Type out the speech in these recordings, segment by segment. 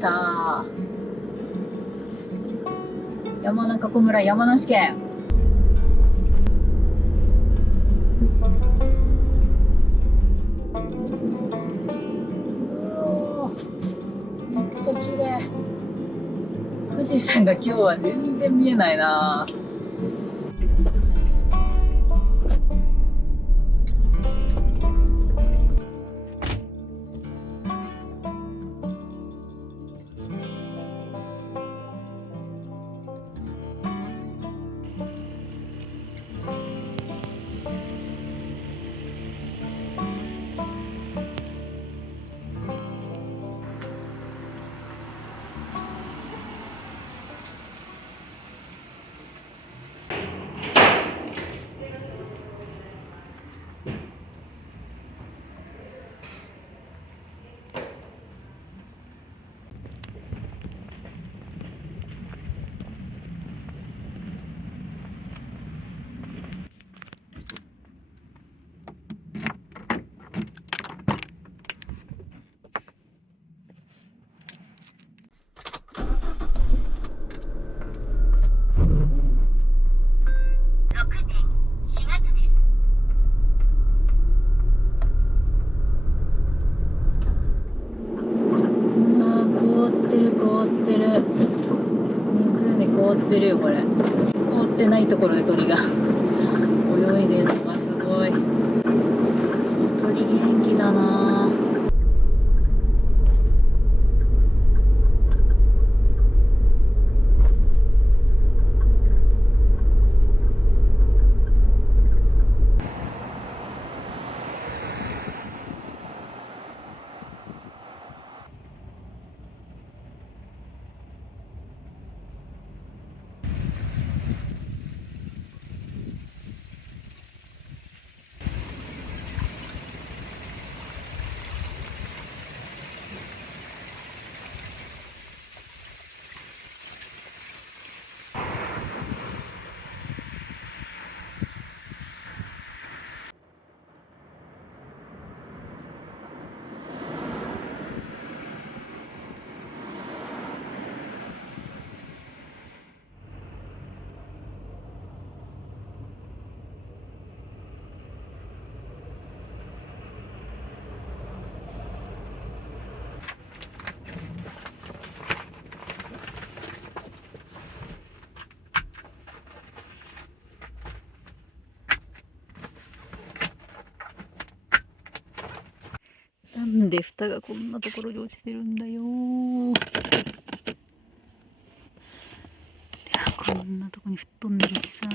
た。山中湖村、山梨県。おー、めっちゃ綺麗。富士山が今日は全然見えないな。凍ってる凍ってる。湖凍ってるよこれ。凍ってないところで鳥が泳いでるのがすごい。鳥元気だな。なんで蓋がこんなところに落ちてるんだよ。こんなとこに吹っ飛んでるしさ。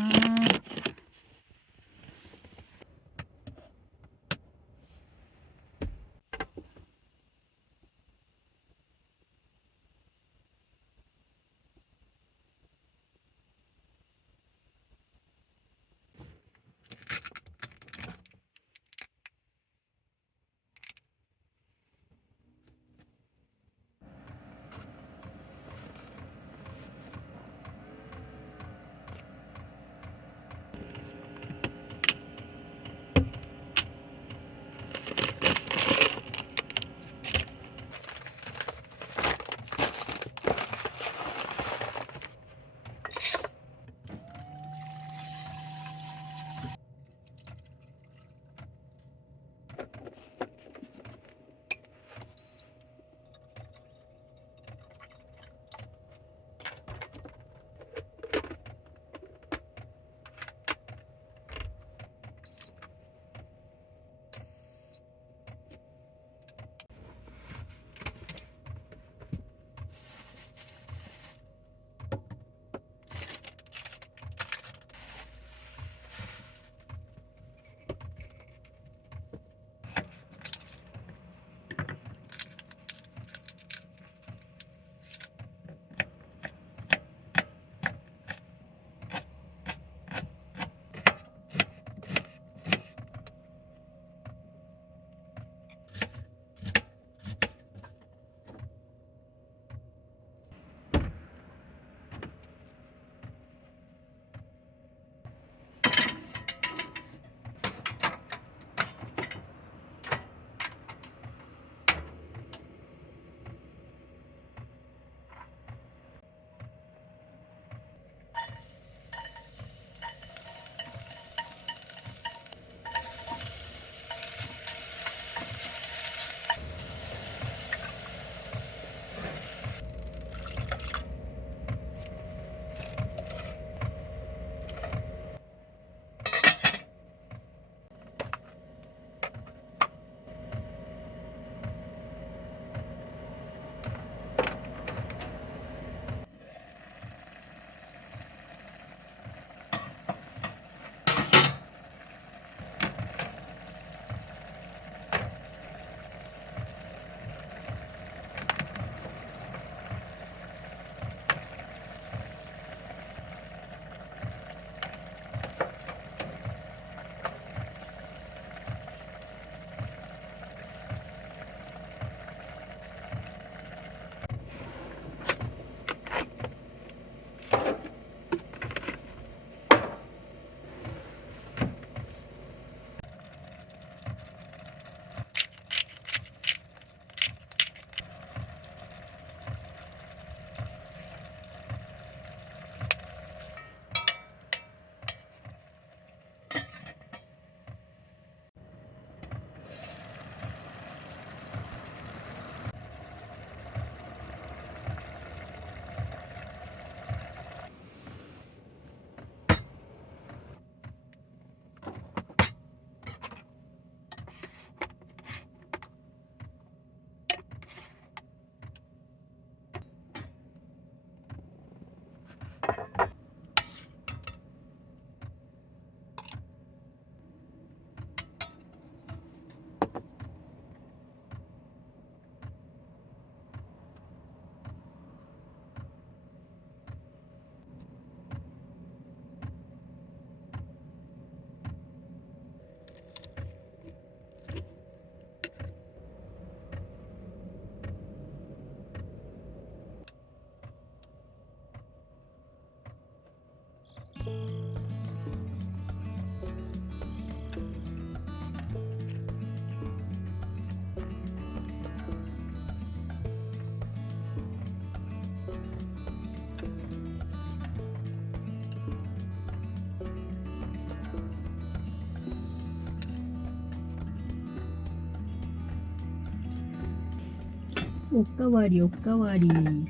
おかわりおかわり。なん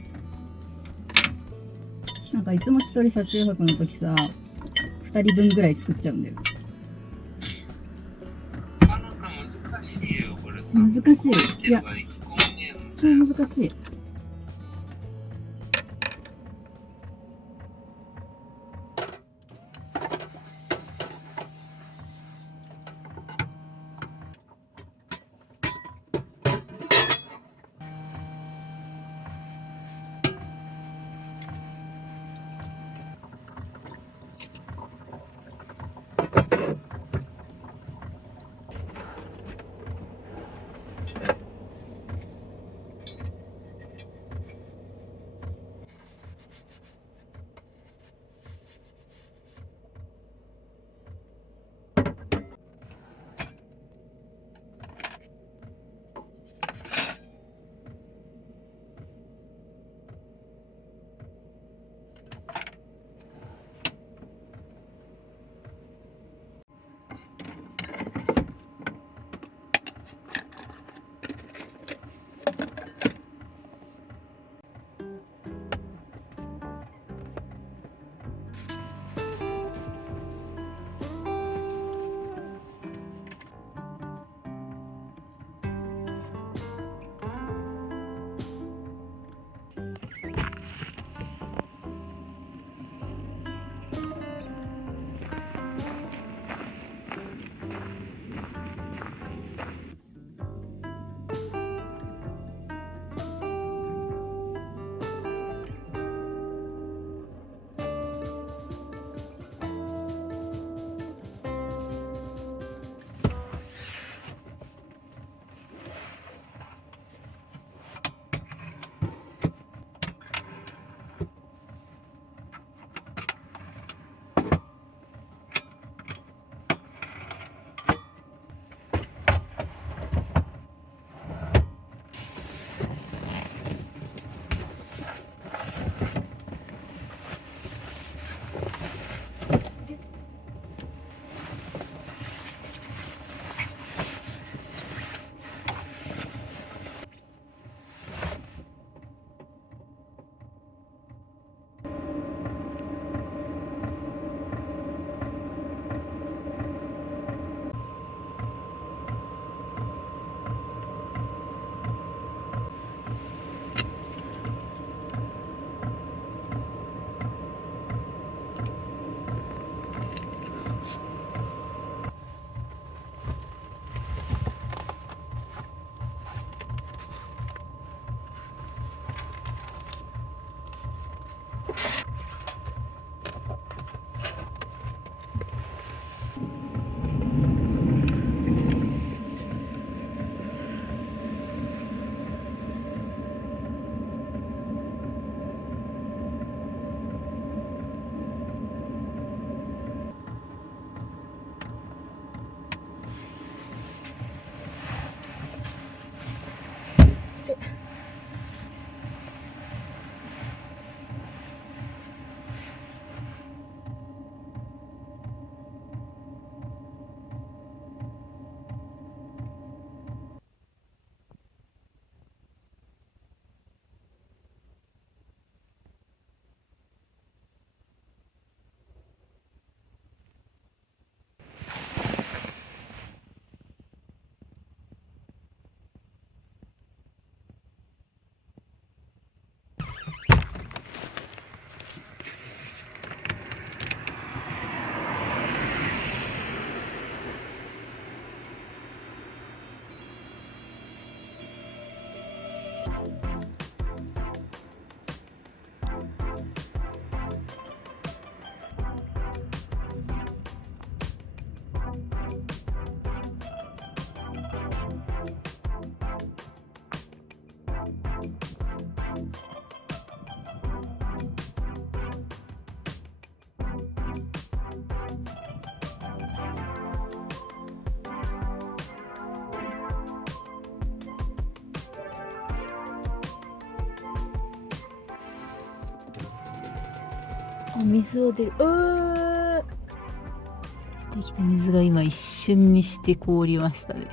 かいつも一人車中泊の時さ、2人分ぐらい作っちゃうんだよ。なかなか難しいよ、これさ。難しい。いや、超難しい。お水を出る。できた水が今一瞬にして凍りましたね。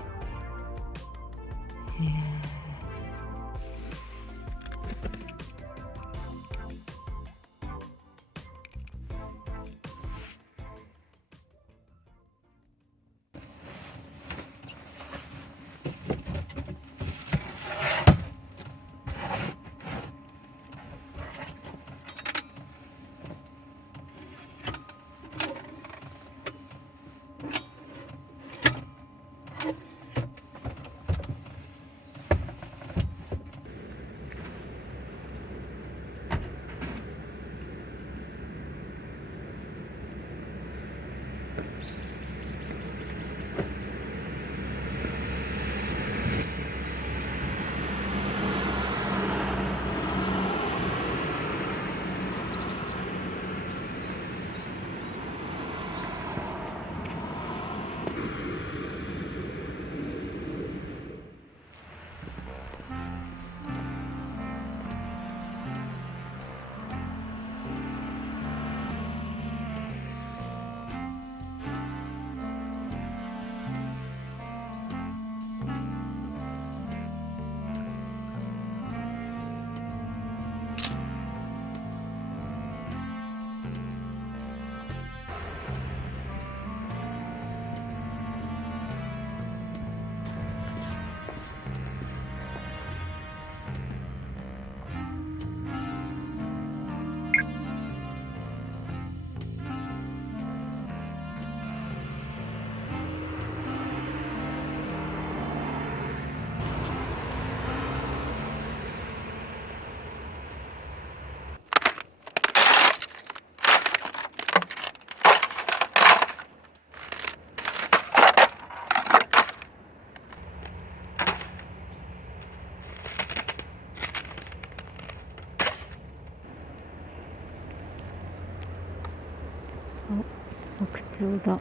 お、白鳥だ。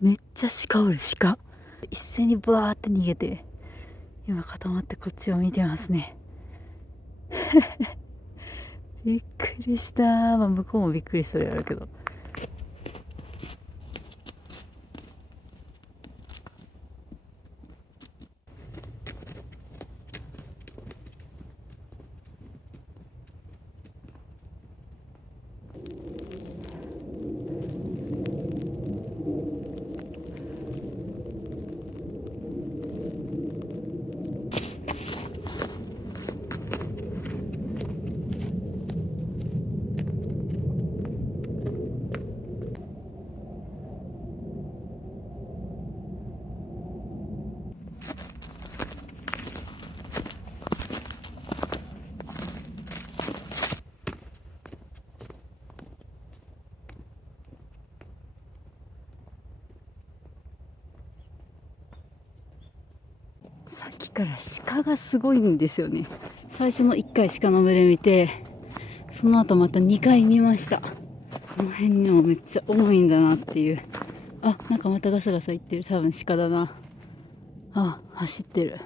めっちゃ鹿おる、鹿。一斉にバーって逃げて、今固まってこっちを見てますね。びっくりした。まあ、向こうもびっくりするやろうけど。さっきから鹿がすごいんですよね。最初の1回鹿の群れ見て、その後また2回見ました。この辺にもめっちゃ多いんだなっていう。あ、なんかまたガサガサ言ってる。多分鹿だな。あ、走ってる。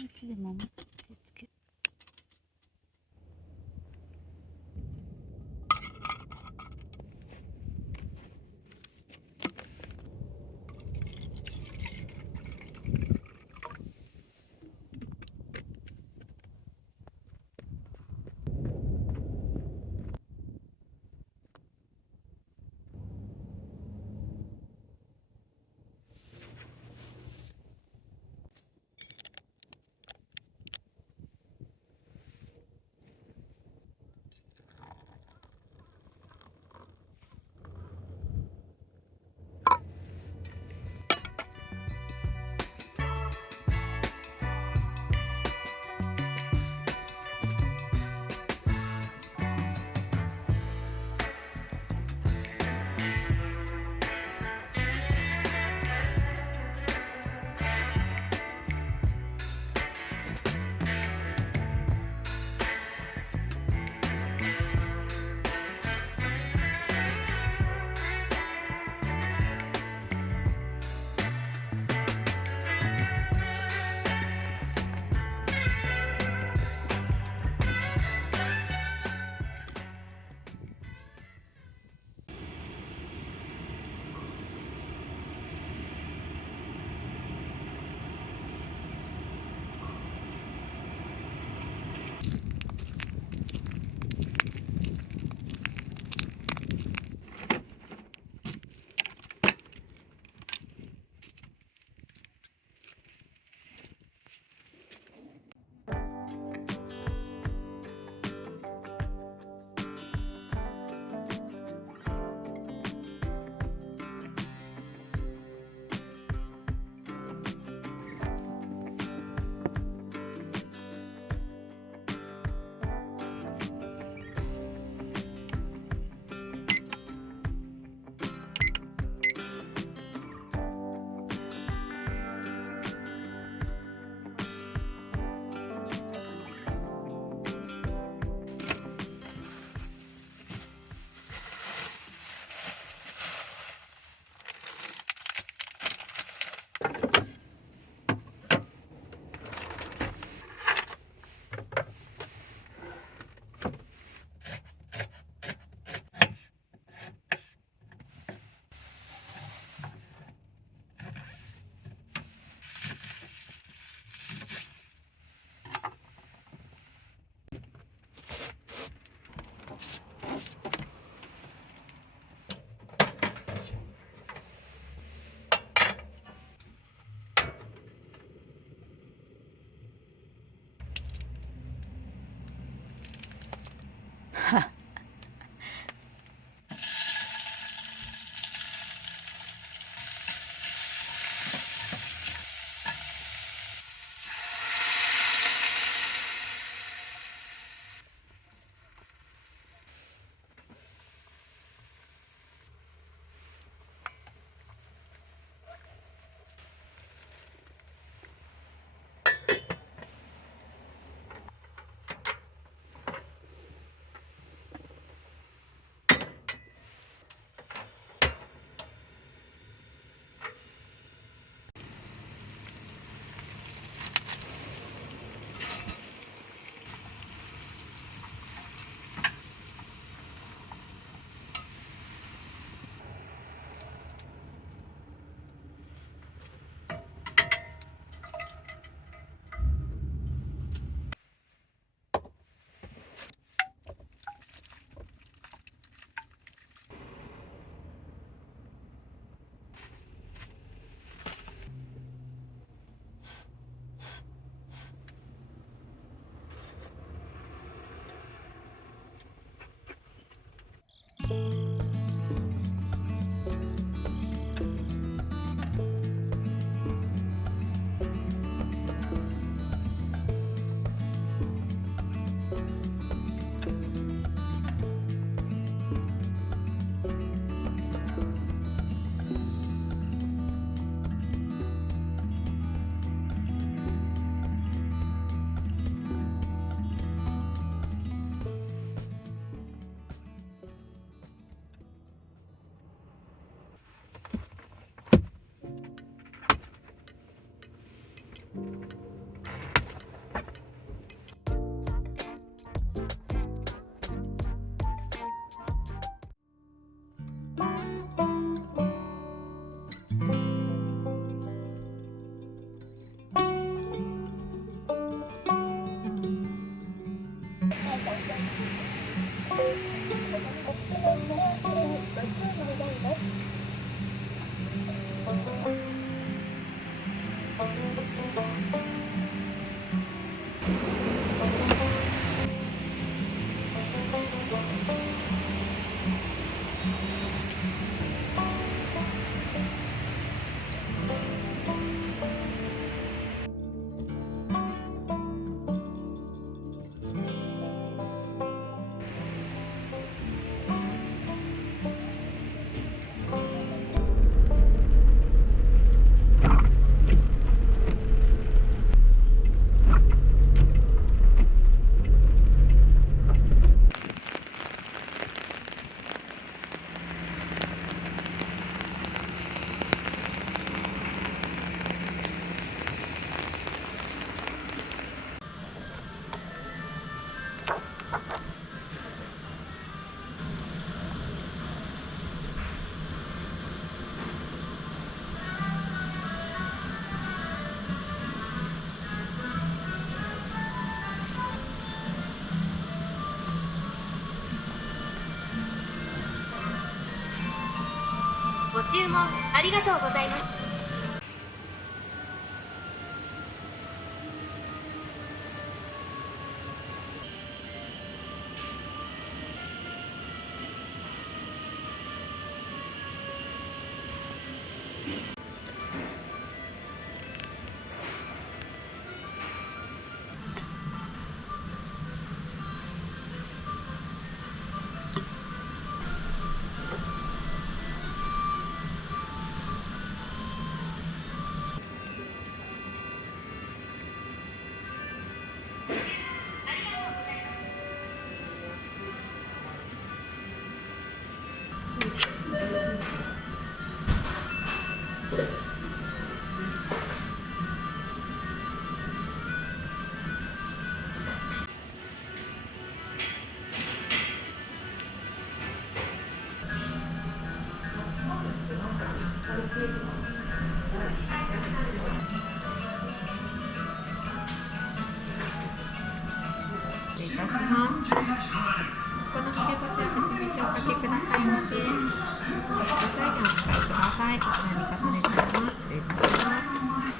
こっちで守ってつける。ご注文ありがとうございます。失礼いたします。お好みでこちら蜂蜜をおかけくださいませ。最後にお使いください。こちらに重ねてあります。失礼いたします。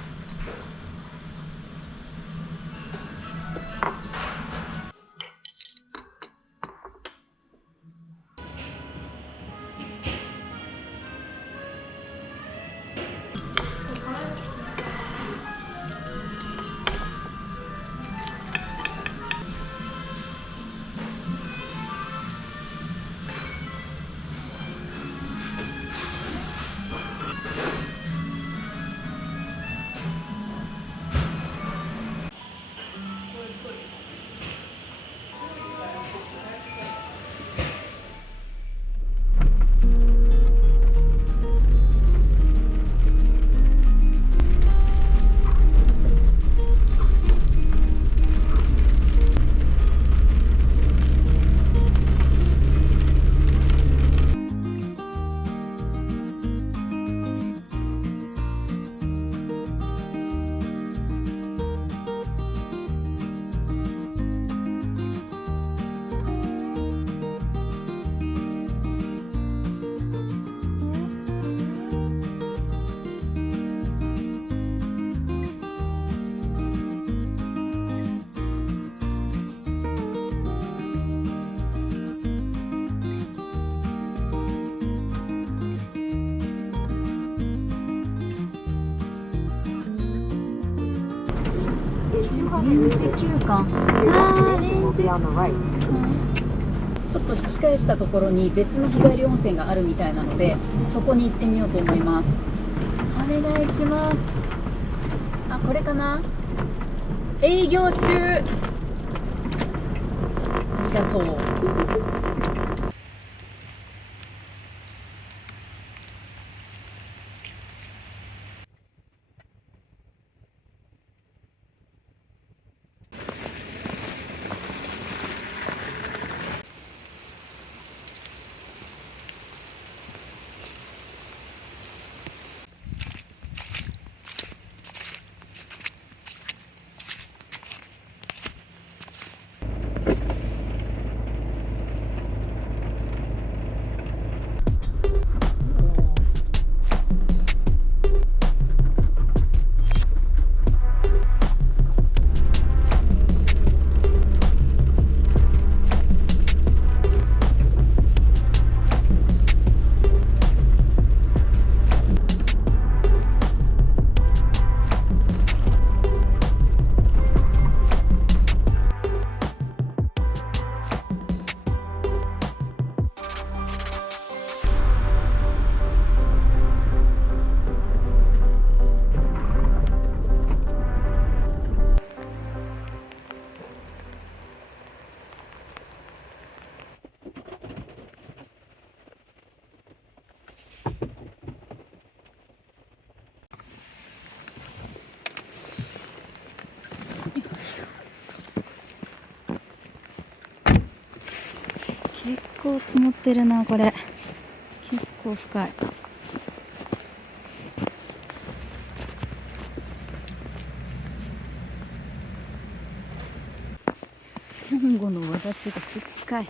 臨時休館。あー、臨時。ちょっと引き返したところに別の日帰り温泉があるみたいなので、そこに行ってみようと思います。お願いします。あ、これかな。営業中。ありがとう。結構積もってるな、これ。結構深い。本郷の輪立ちが深い。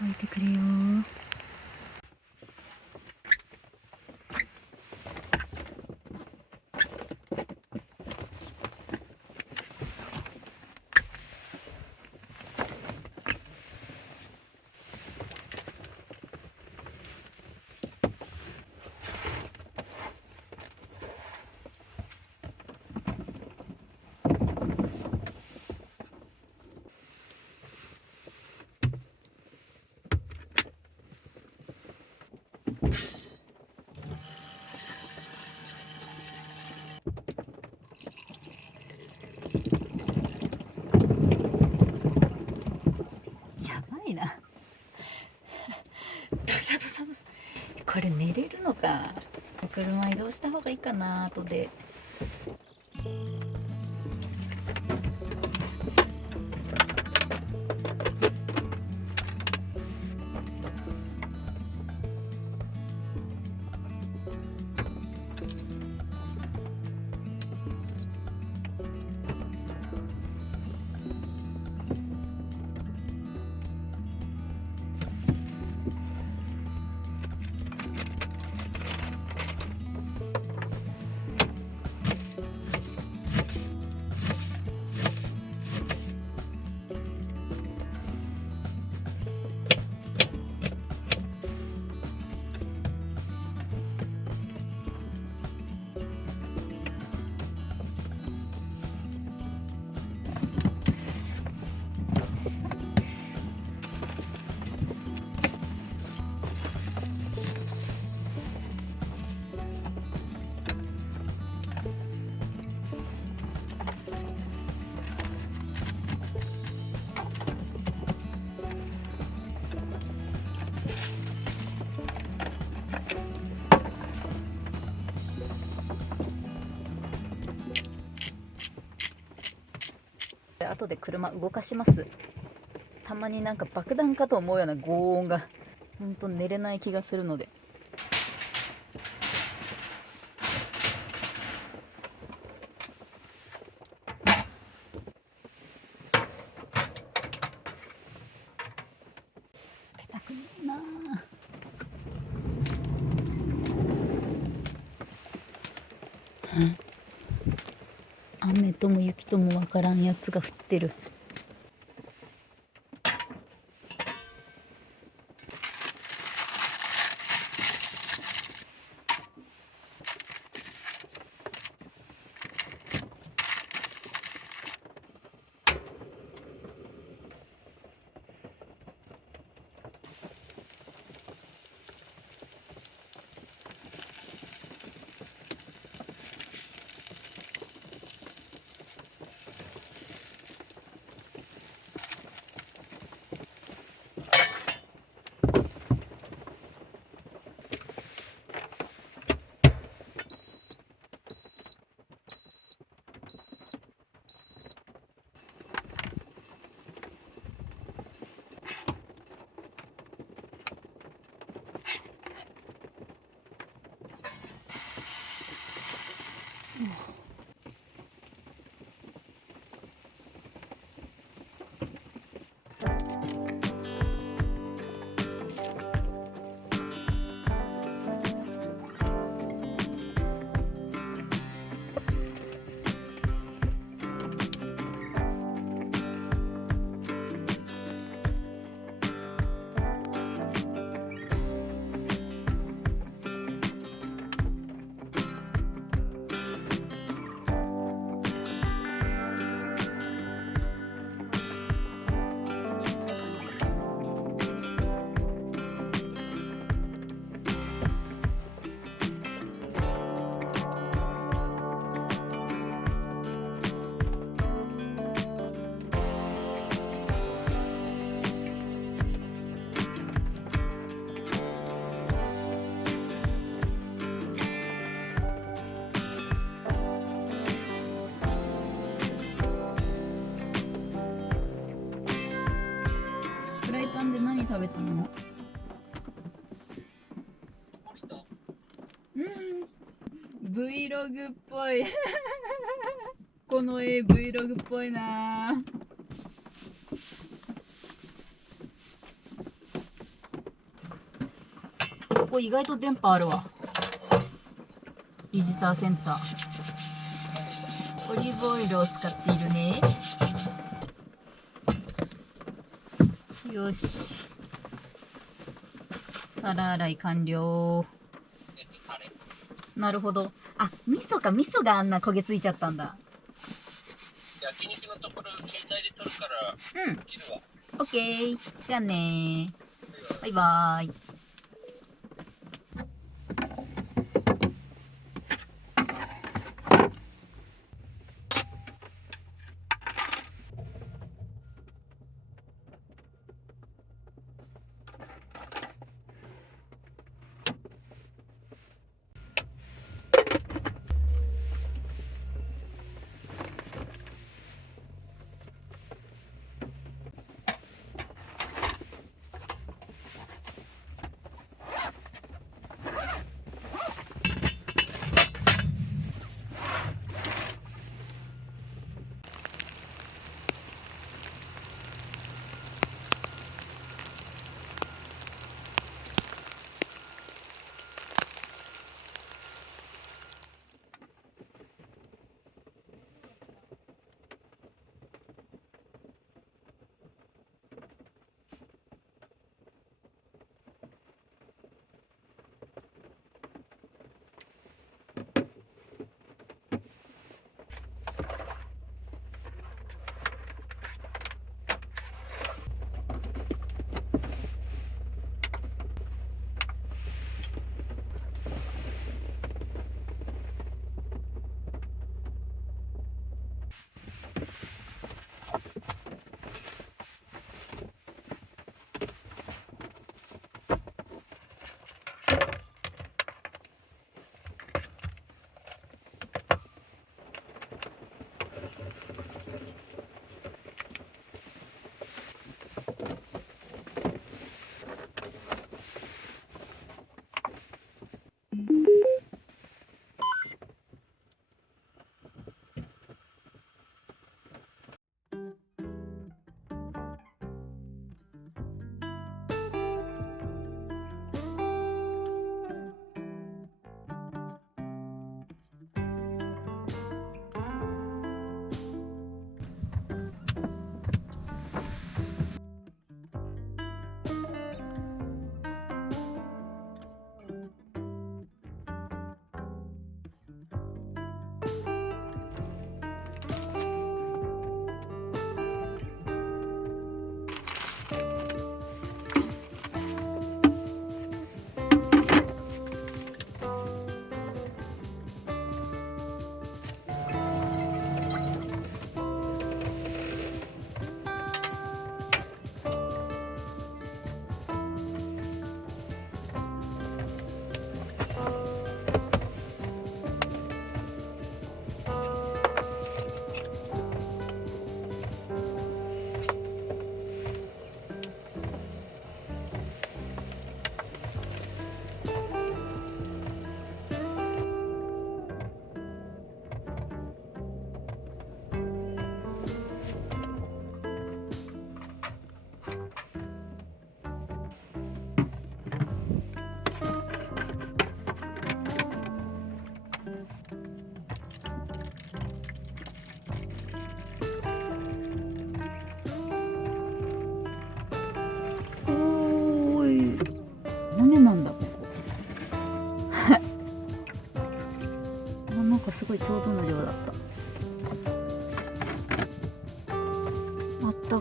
置いてくれよ。やばいな。どさどさどさ。これ寝れるのか。車移動した方がいいかな、後で。後で車動かします。たまになんか爆弾かと思うような轟音がほんと寝れない気がするので。出たくねえなあ。雨とも雪ともわからんやつが降ってる。フライパンで何食べたの？Vlog っぽいこの絵 Vlog っぽいな。ここ意外と電波あるわ。ビジターセンター。オリーブオイルを使っているね。よし、皿洗い完了。なるほど。あ、味噌か。味噌があんな焦げついちゃったんだ。焼肉のところ携帯で撮るからうん、切るわ。オッケー。じゃあねー。バイバーイ。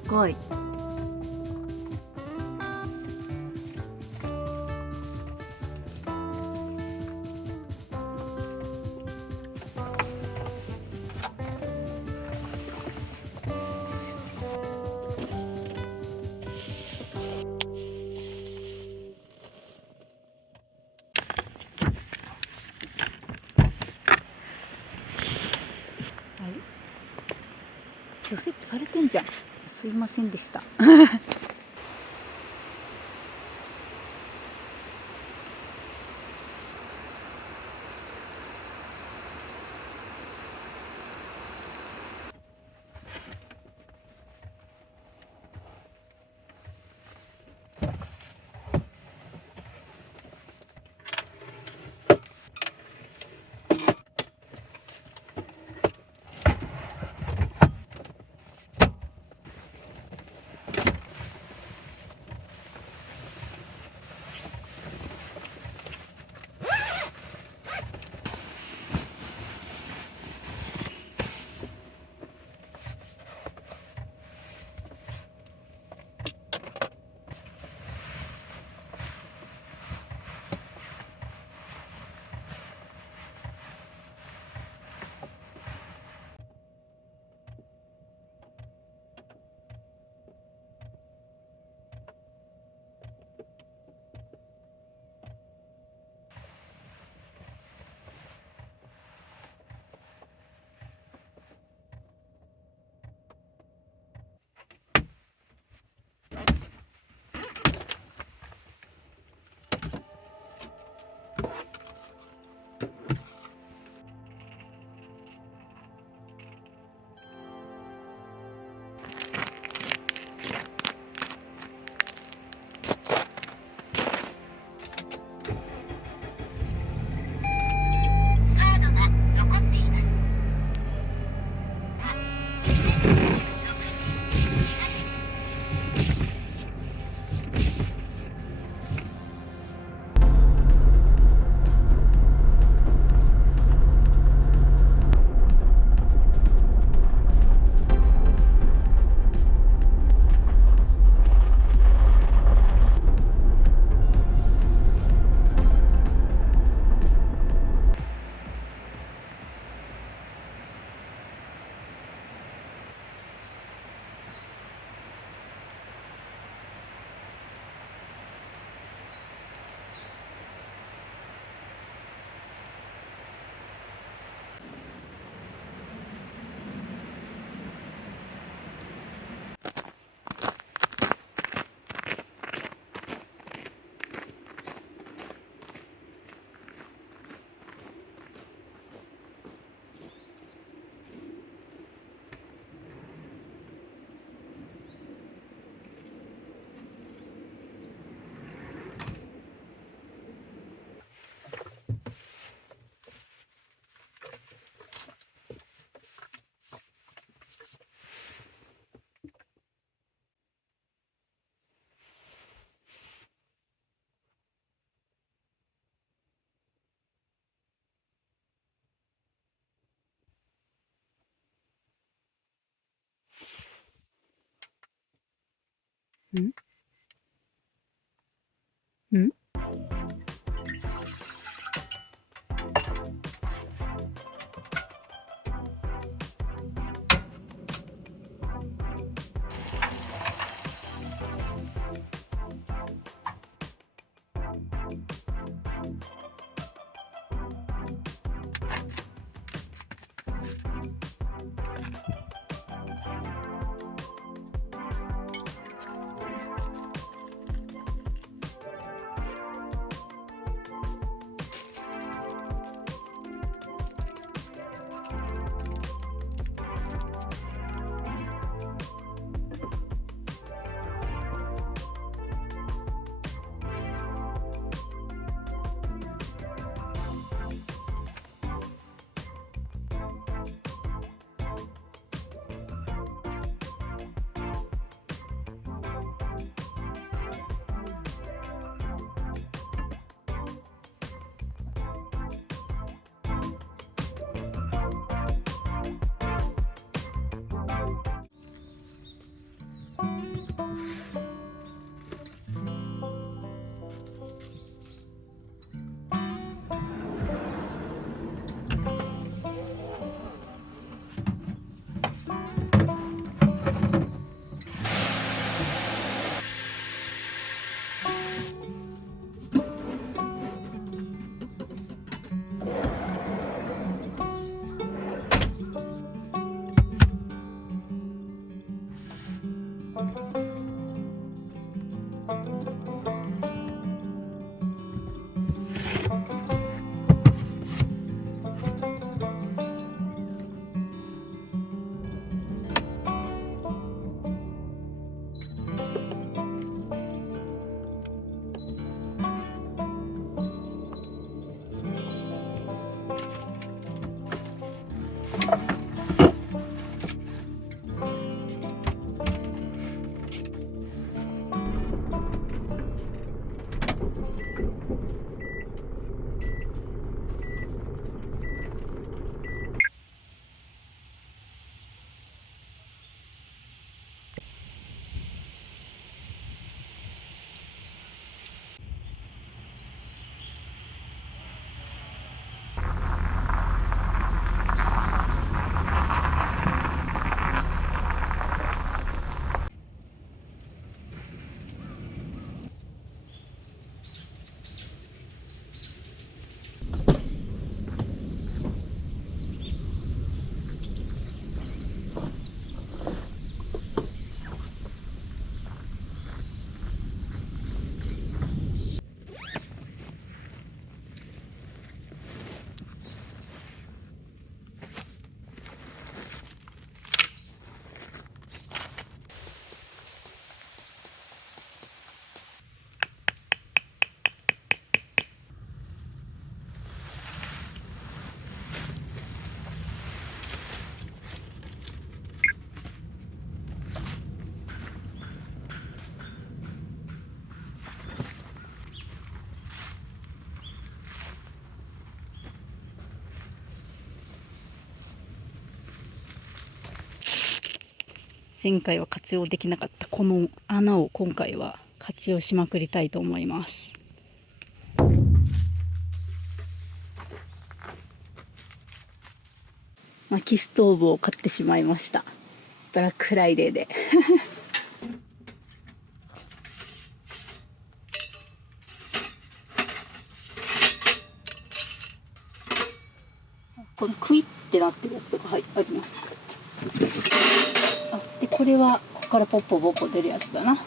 かい。除雪されてんじゃん。すいませんでした。んん前回は活用できなかったこの穴を今回は活用しまくりたいと思います。薪ストーブを買ってしまいました。ブラックフライデーでこのクイってなってるやつとか、はい、あります。でこれはここからポッポポッポ出るやつだな。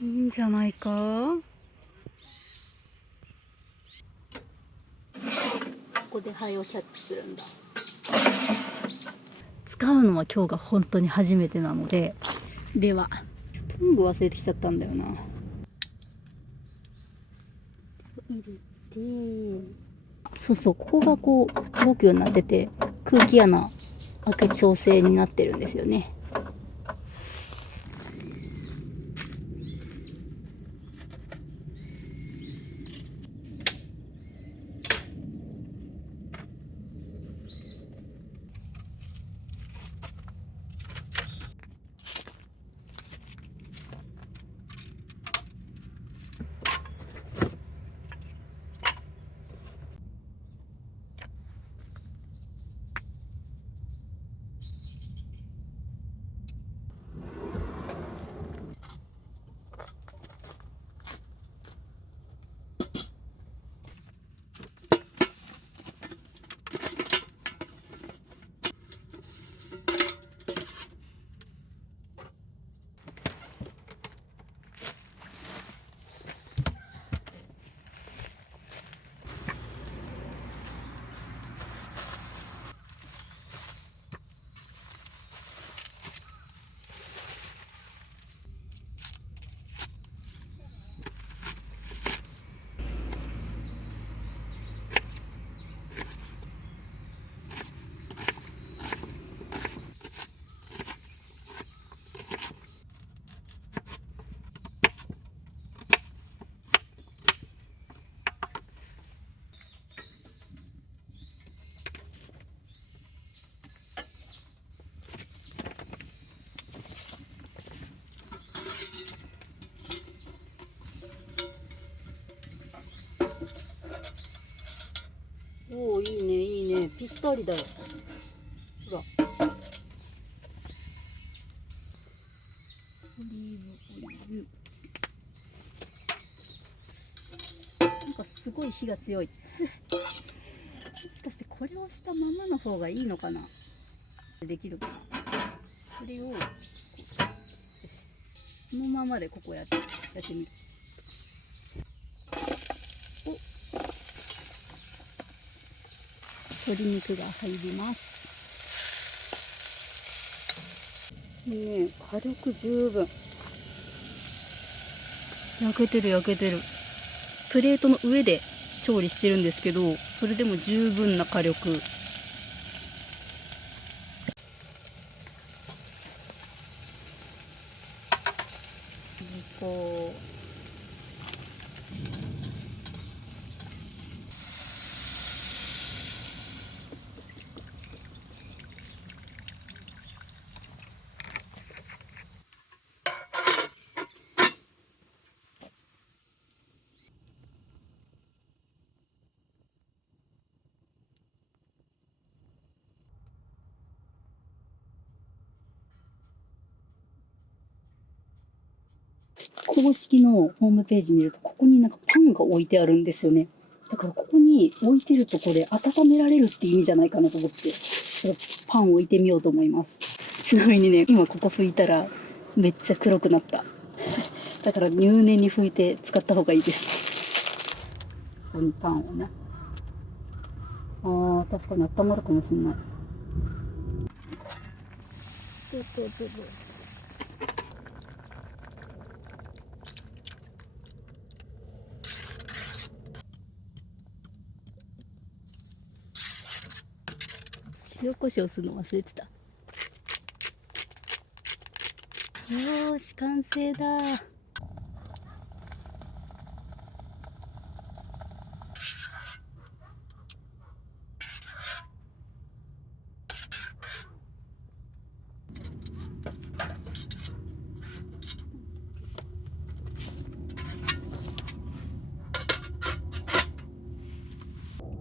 いいんじゃないか。ここで灰をキャッチするんだ。使うのは今日が本当に初めてなので、ではトング忘れてきちゃったんだよな。入れて、そうそう、ここがこう動くようになってて、空気穴開け調整になってるんですよね。おお、いいねいいね、ぴったりだよ。ほら、オリーブオイル、なんかすごい火が強い。もしかしてこれをしたままの方がいいのかな。できるかな。これをこのままでここやってみる。鶏肉が入ります。ね、火力十分。焼けてる焼けてる。プレートの上で調理してるんですけど、それでも十分な火力。こう公式のホームページ見ると、ここになんかパンが置いてあるんですよね。だからここに置いてるとこれ温められるって意味じゃないかなと思って、パンを置いてみようと思います。ちなみにね、今ここ拭いたらめっちゃ黒くなった。だから入念に拭いて使った方がいいです。ここにパンをね。確かに温まるかもしれない。塩コショウするの忘れてた。よーし、完成だ。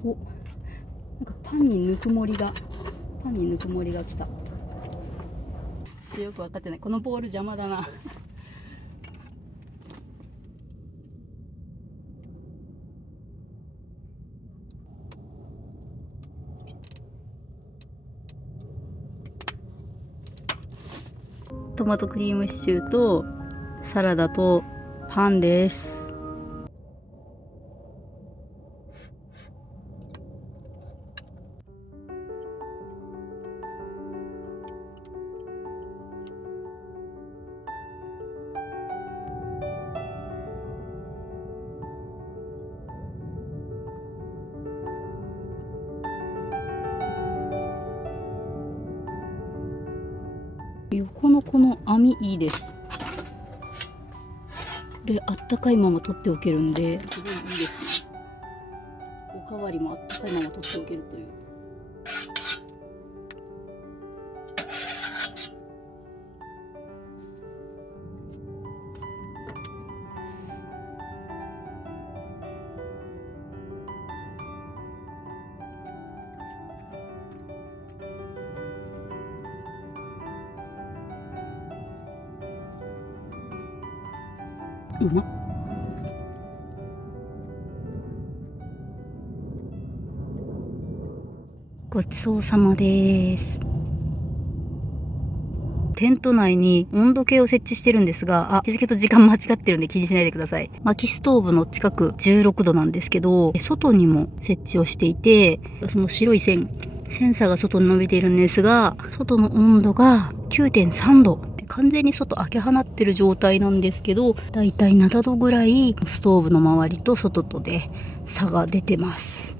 お、なんかパンにぬくもりが来た。ちょっとよく分かってない。このボール邪魔だな。トマトクリームシチューとサラダとパンです。横のこの網いいです。これあったかいまま取っておけるんですごいいいですね。おかわりもあったかいまま取っておけるという。うまっ。ごちそうさまです。テント内に温度計を設置してるんですが、日付と時間間違ってるんで気にしないでください。薪ストーブの近く16度なんですけど、外にも設置をしていて、その白いセンサーが外に伸びているんですが、外の温度が 9.3 度。完全に外開け放ってる状態なんですけど、だいたい7度ぐらいストーブの周りと外とで差が出てます。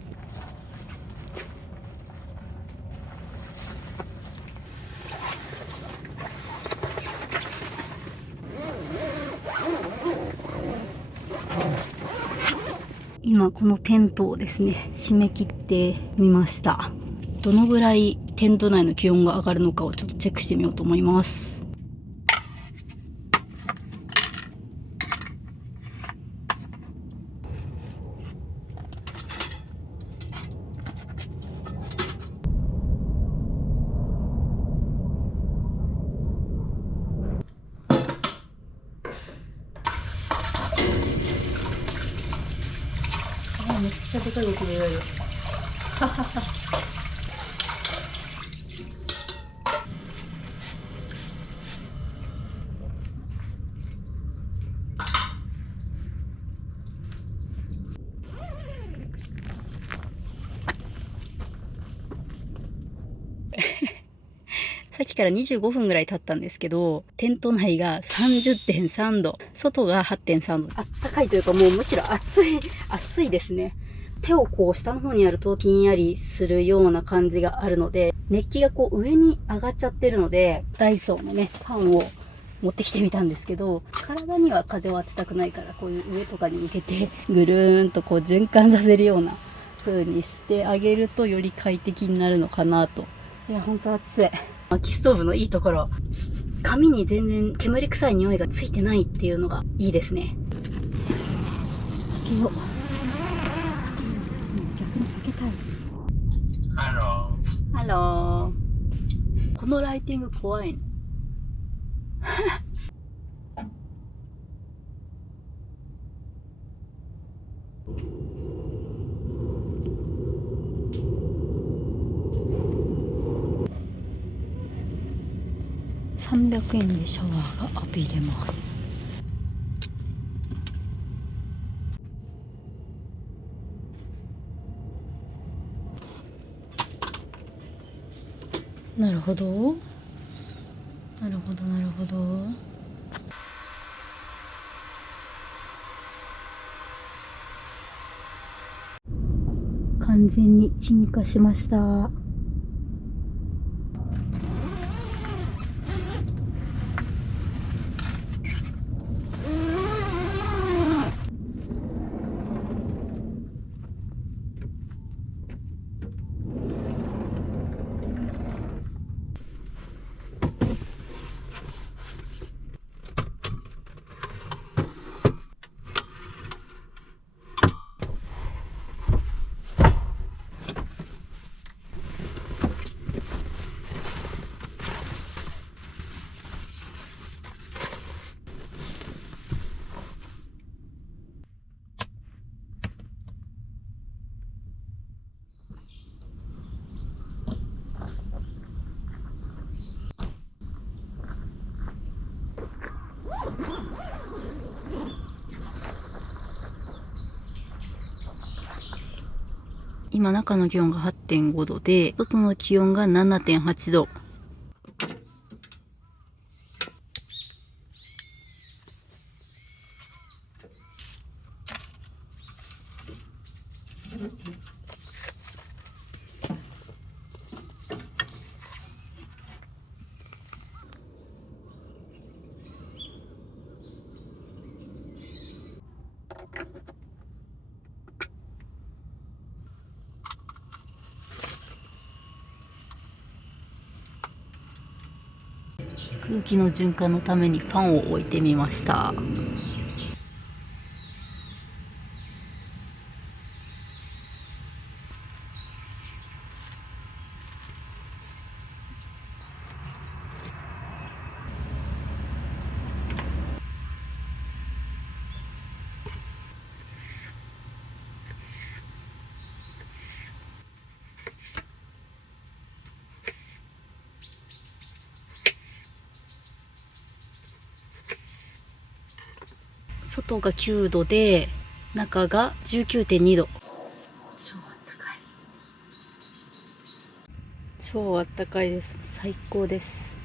今このテントをですね、締め切ってみました。どのぐらいテント内の気温が上がるのかをちょっとチェックしてみようと思います。めっちゃでかい音で入れられる。さっきから25分ぐらい経ったんですけど、テント内が 30.3 度、外が 8.3 度。あったかいというか、もうむしろ暑いですね。手をこう下の方にやるとひんやりするような感じがあるので、熱気がこう上に上がっちゃってるので、ダイソーのね、パンを持ってきてみたんですけど、体には風は当てたくないから、こういう上とかに向けてぐるーんとこう循環させるような風にしてあげるとより快適になるのかなと。いや、ほんと暑い。薪ストーブのいいところ、紙に全然煙臭い匂いがついてないっていうのがいいですね。開けよう。逆に開けたい。ハロー。このライティング怖いの。300円でシャワーが浴びれます。なるほどなるほどなるほど。完全に鎮火しました。今中の気温が 8.5 度で、外の気温が 7.8 度。空気の循環のためにファンを置いてみました。外が9度で中が 19.2 度。超あったかい。超あったかいです。最高です。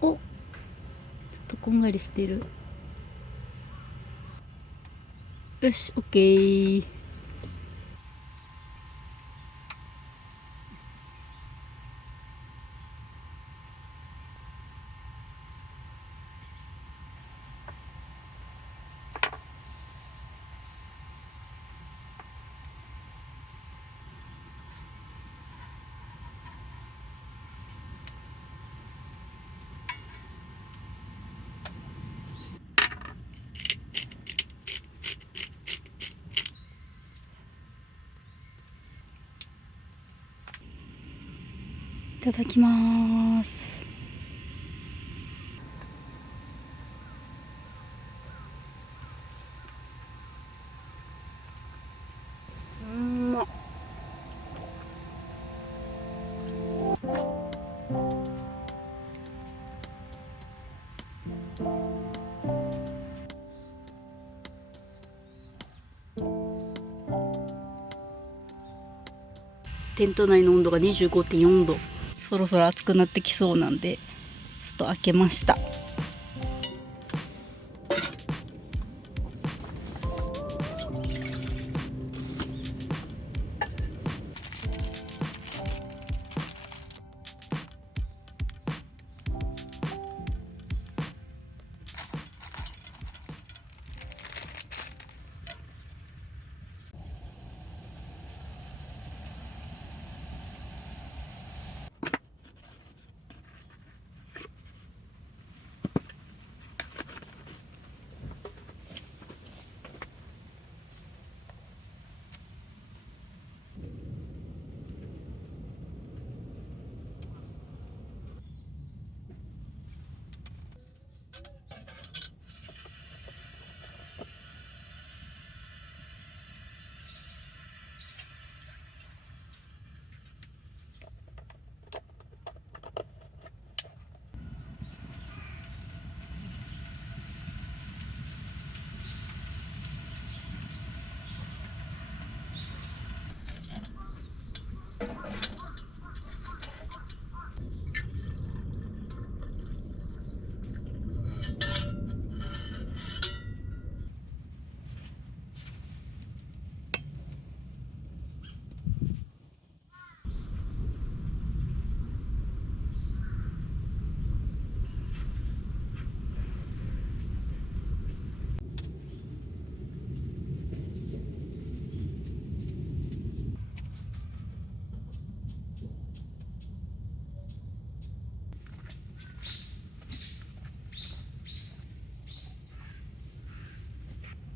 お、ちょっとこんがりしてる。よし、オッケー。いただきます。うんまっ。テント内の温度が 25.4 度。そろそろ暑くなってきそうなんで、ちょっと開けました。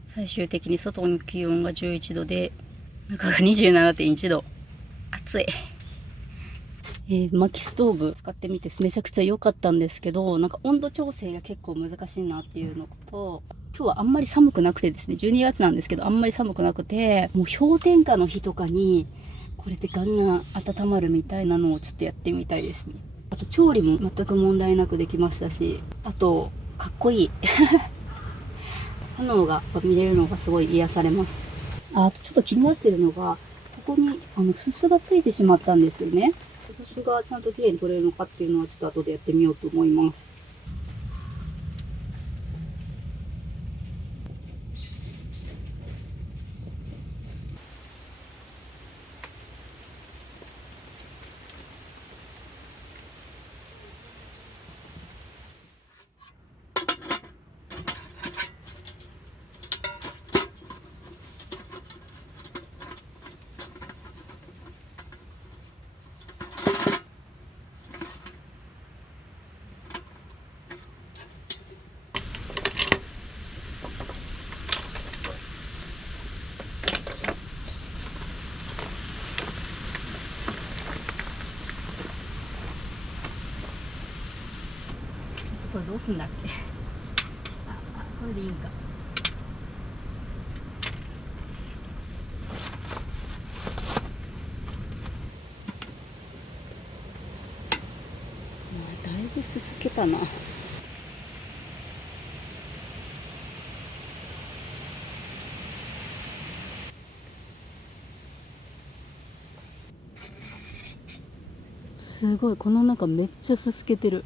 最終的に外の気温が11度で中が 27.1 度。暑い。薪ストーブ使ってみてめちゃくちゃ良かったんですけど、なんか温度調整が結構難しいなっていうのと、今日はあんまり寒くなくてですね、12月なんですけどあんまり寒くなくて、もう氷点下の日とかにこれでガンガン温まるみたいなのをちょっとやってみたいですね。あと調理も全く問題なくできましたし、あとかっこいい炎が見れるのがすごい癒されます。あとちょっと気になってるのが、ここにすすがついてしまったんですよね。すすがちゃんと綺麗に取れるのかっていうのはちょっと後でやってみようと思います。これどうすんだっけ。これでいいんか。だいぶすすけたな。すごい、この中めっちゃすすけてる。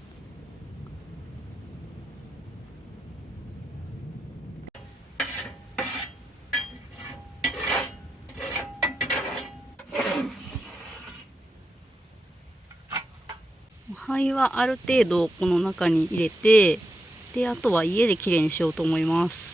灰はある程度この中に入れて、であとは家できれいにしようと思います。